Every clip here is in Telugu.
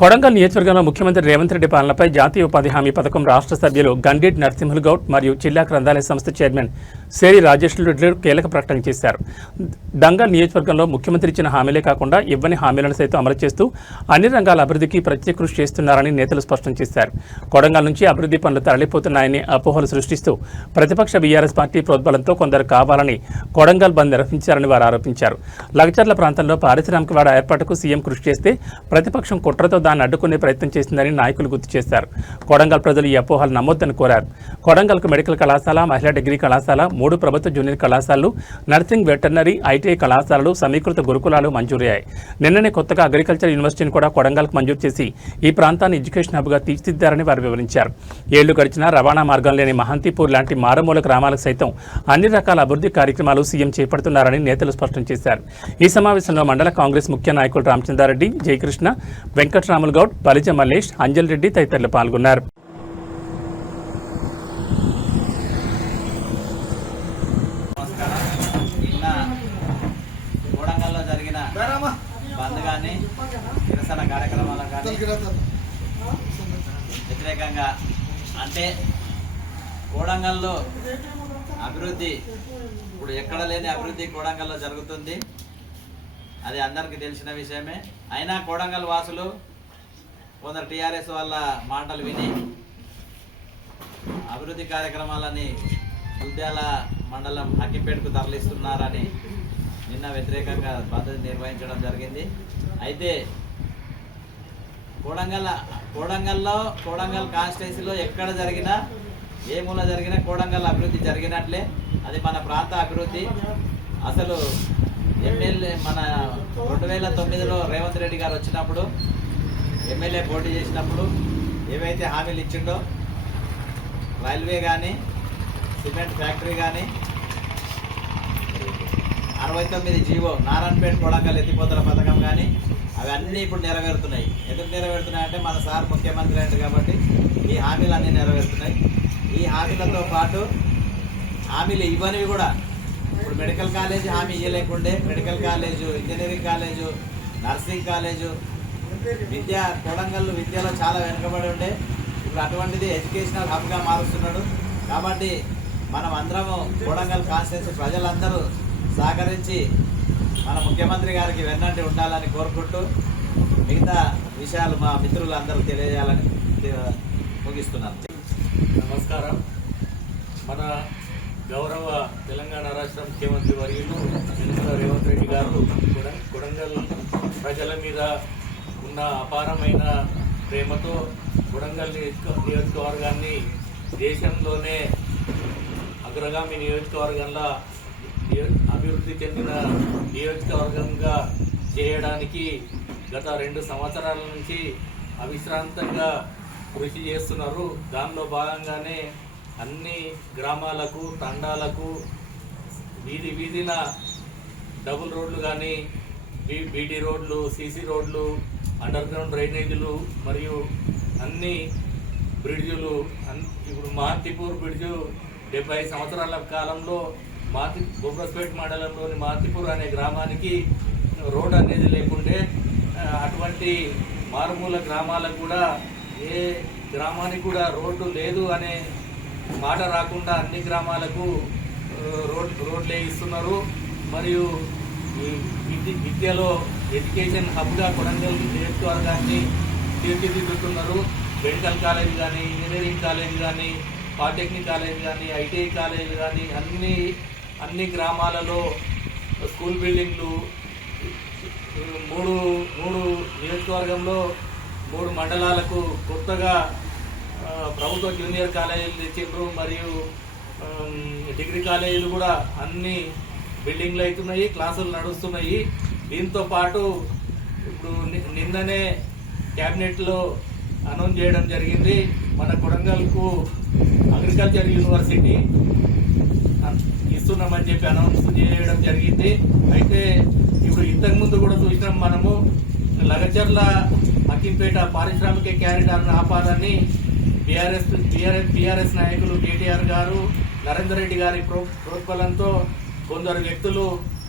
కొడంగల్ నియోజకవర్గంలో ముఖ్యమంత్రి రేవంత్ రెడ్డి పాలనపై జాతీయ ఉపాధి హామీ పథకం రాష్ట్ర సభ్యులు గండీట్ నరసింహులు గౌడ్ మరియు జిల్లా గ్రంథాలయ సంస్థ చైర్మన్ సేరి రాజేష్ రెడ్డి కీలక ప్రకటన చేశారు. దంగల్ నియోజకవర్గంలో ముఖ్యమంత్రి ఇచ్చిన హామీలే కాకుండా ఇవ్వని హామీలను సైతం అమలు చేస్తూ అన్ని రంగాల అభివృద్ధికి ప్రత్యేక కృషి చేస్తున్నారని నేతలు స్పష్టం చేశారు. కొడంగల్ నుంచి అభివృద్ధి పనులు తరలిపోతున్నాయని అపోహలు సృష్టిస్తూ ప్రతిపక్ష బీఆర్ఎస్ పార్టీ ప్రోద్బలంతో కొందరు కావాలని కొడంగల్ బంద్ నిర్వహించారని వారు ఆరోపించారు. లగచర్ల ప్రాంతంలో పారిశ్రామికవాడ ఏర్పాటుకు సీఎం కృషి చేస్తే ప్రతిపక్షం కుట్రతో దాన్ని అడ్డుకునే ప్రయత్నం చేసిందని నాయకులు గుర్తు చేశారు. కొడంగల్ ప్రజలు ఈ అపోహలు నమ్మొద్దని కోరారు. కొడంగల్కు మెడికల్ కళాశాల మహిళా డిగ్రీ కళాశాల మూడు ప్రభుత్వ జూనియర్ కళాశాలలు నర్సింగ్ వెటర్నరీ ఐటీఐ కళాశాలలు సమీకృత గురుకులాలు మంజూరయ్యాయి. నిన్ననే కొత్తగా అగ్రికల్చర్ యూనివర్సిటీని కూడా కొడంగల్కు మంజూరు చేసి ఈ ప్రాంతాన్ని ఎడ్యుకేషన్ హబ్గా తీర్చిదిద్దారని వారు వివరించారు. ఏళ్ళు గడిచినా రవాణా మార్గం లేని మహంతీపూర్ లాంటి మారుమూల గ్రామాలకు సైతం అన్ని రకాల అభివృద్ధి కార్యక్రమాలు సీఎం చేపడుతున్నారని నేతలు స్పష్టం చేశారు. ఈ సమావేశంలో మండల కాంగ్రెస్ ముఖ్య నాయకులు రామచంద్రారెడ్డి జయకృష్ణ వెంకట్రాములు గౌడ్ బలిజ మల్లేష్ అంజల్ రెడ్డి తదితరులు పాల్గొన్నారు. జరిగిన బంద్ కానీ నిరసన కానీ వ్యతిరేకంగా అంటే కోడంగల్లో అభివృద్ధి ఇప్పుడు ఎక్కడ లేని అభివృద్ధి కోడంగల్లో జరుగుతుంది. అది అందరికీ తెలిసిన విషయమే. అయినా కోడంగల్ వాసులు కొందరు టీఆర్ఎస్ వాళ్ళ మాటలు విని అభివృద్ధి కార్యక్రమాలని దుద్యాల మండలం హక్కిపేటకు తరలిస్తున్నారని నిన్న వ్యతిరేకంగా పద్ధతి నిర్వహించడం జరిగింది. అయితే కోడంగల్ కోడంగల్లో కోడంగల్ కాన్స్టిట్యున్సీలో ఎక్కడ జరిగినా ఏ మూల జరిగినా కోడంగల్ అభివృద్ధి జరిగినట్లే. అది మన ప్రాంత అభివృద్ధి. అసలు ఎమ్మెల్యే మన రెండు వేల తొమ్మిదిలో రేవంత్ రెడ్డి గారు వచ్చినప్పుడు ఎమ్మెల్యే పోటీ చేసినప్పుడు ఏవైతే హామీలు ఇచ్చిండో రైల్వే కానీ సిమెంట్ ఫ్యాక్టరీ కానీ అరవై తొమ్మిది జీవో నారాయణపేట కొడంగల్ ఎత్తిపోతల పథకం కానీ అవి అన్నీ ఇప్పుడు నెరవేరుతున్నాయి. ఎందుకు నెరవేరుతున్నాయి అంటే మన సార్ ముఖ్యమంత్రి అయింది కాబట్టి ఈ హామీలు అన్నీ నెరవేరుతున్నాయి. ఈ హామీలతో పాటు హామీలు ఇవ్వనివి కూడా. ఇప్పుడు మెడికల్ కాలేజ్ హామీ ఇవ్వలేకుండే medical college engineering college nursing college విద్య కొడంగల్ విద్యలో చాలా వెనుకబడి ఉండే. ఇప్పుడు అటువంటిది ఎడ్యుకేషనల్ హబ్గా మారుస్తున్నాడు. కాబట్టి మనం అందరము కొడంగల్ కాన్స్టిట్యూన్సీ ప్రజలందరూ సహకరించి మన ముఖ్యమంత్రి గారికి వెన్నంటి ఉండాలని కోరుకుంటూ మిగతా విషయాలు మా మిత్రులందరూ తెలియజేయాలని ముగిస్తున్నాను. నమస్కారం. మన గౌరవ తెలంగాణ రాష్ట్ర ముఖ్యమంత్రి వర్యులు రేవంత్ రెడ్డి గారు కొడ- కొడంగల్ ప్రజల మీద ఉన్న అపారమైన ప్రేమతో కొడంగల్ నియోజకవర్గాన్ని దేశంలోనే అగ్రగామి నియోజకవర్గంలో అభివృద్ధి చెందిన నియోజకవర్గంగా చేయడానికి గత రెండు సంవత్సరాల నుంచి అవిశ్రాంతంగా కృషి చేస్తున్నారు. దానిలో భాగంగానే అన్ని గ్రామాలకు తండాలకు వీధి వీధిన డబుల్ రోడ్లు కానీ బీ బీటీ రోడ్లు సీసీ రోడ్లు అండర్ గ్రౌండ్ డ్రైనేజీలు మరియు అన్ని బ్రిడ్జులు అన్ ఇప్పుడు మహాంతిపూర్ బ్రిడ్జు డెబ్బై సంవత్సరాల కాలంలో మాతి బొబ్రస్పేట్ మండలంలోని మాతిపూర్ అనే గ్రామానికి రోడ్ అనేది లేకుండే అటువంటి మారుమూల గ్రామాలకు కూడా ఏ గ్రామానికి కూడా రోడ్డు లేదు అనే మాట రాకుండా అన్ని గ్రామాలకు రోడ్ రోడ్లు వేయిస్తున్నారు మరియు ఈ విద్య విద్యలో ఎడ్యుకేషన్ హబ్గా కొడంగల్ నియోజకవర్గాన్ని తీర్చిదిద్దుతున్నారు మెడికల్ కాలేజ్ కానీ ఇంజనీరింగ్ కాలేజ్ కానీ పాలిటెక్నిక్ కాలేజ్ కానీ ఐటీఐ కాలేజ్ కానీ అన్ని అన్ని గ్రామాలలో స్కూల్ బిల్డింగ్లు మూడు మూడు నియోజకవర్గంలో మూడు మండలాలకు కొత్తగా ప్రభుత్వ జూనియర్ కాలేజీలు తెచ్చిండ్రు. మరియు డిగ్రీ కాలేజీలు కూడా అన్ని బిల్డింగ్లు అవుతున్నాయి క్లాసులు నడుస్తున్నాయి. దీంతో పాటు ఇప్పుడు నిన్ననే క్యాబినెట్లో అనౌన్స్ చేయడం జరిగింది. మన కొడంగల్కు అగ్రికల్చర్ యూనివర్సిటీ ఇస్తున్నామని చెప్పి అనౌన్స్ చేయడం జరిగింది. అయితే ఇప్పుడు ఇంతకుముందు కూడా చూసినాం మనము లగచర్ల అక్కింపేట పారిశ్రామిక క్యారిడార్ ఆపాలని బీఆర్ఎస్ బీఆర్ఎస్ బీఆర్ఎస్ నాయకులు కేటీఆర్ గారు నరేందర్ రెడ్డి గారి ప్రో ప్రోత్బలంతో కొందరు వ్యక్తులు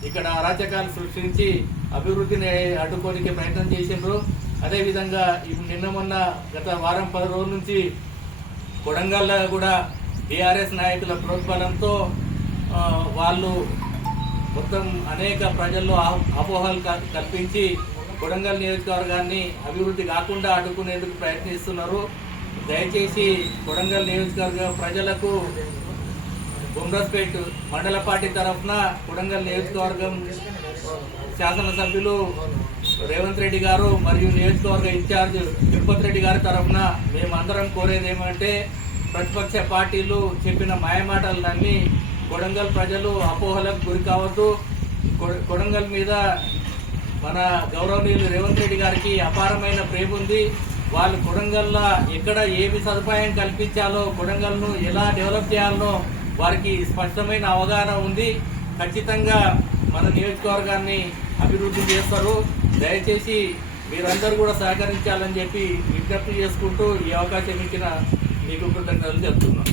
ఇక్కడ అరాచకాలు సృష్టించి అభివృద్ధిని అడ్డుకోనికి ప్రయత్నం చేసిండ్రు. అదేవిధంగా ఇప్పుడు నిన్న మొన్న గత వారం పది రోజుల నుంచి కొడంగల్లో కూడా టీఆర్ఎస్ నాయకుల ప్రోద్బలంతో వాళ్ళు మొత్తం అనేక ప్రజల్లో అపోహలు కల్- కల్పించి కొడంగల్ నియోజకవర్గాన్ని అభివృద్ధి కాకుండా అడ్డుకునేందుకు ప్రయత్నిస్తున్నారు. దయచేసి కొడంగల్ నియోజకవర్గ ప్రజలకు బొమ్రస్పేట్ మండల పార్టీ తరఫున కొడంగల్ నియోజకవర్గం శాసనసభ్యులు రేవంత్ రెడ్డి గారు మరియు నియోజకవర్గ ఇన్ఛార్జ్ తిరుపతి రెడ్డి గారి తరఫున మేమందరం కోరేది ఏమంటే ప్రతిపక్ష పార్టీలు చెప్పిన మాయమాటలు నమ్మి కొడంగల్ ప్రజలు అపోహలకు గురి కావద్దు. కొడంగల్ మీద మన గౌరవనీయులు రేవంత్ రెడ్డి గారికి అపారమైన ప్రేమ ఉంది. వాళ్ళు కొడంగల్లో ఎక్కడ ఏమి సదుపాయం కల్పించాలో కొడంగల్ను ఎలా డెవలప్ చేయాలనో వారికి స్పష్టమైన అవగాహన ఉంది. ఖచ్చితంగా మన నియోజకవర్గాన్ని అభివృద్ధి చేస్తారు. దయచేసి మీరందరూ కూడా సహకరించాలని చెప్పి విజ్ఞప్తి చేసుకుంటూ ఈ అవకాశం ఇచ్చిన మీకు కృతజ్ఞతలు చెప్తున్నాను.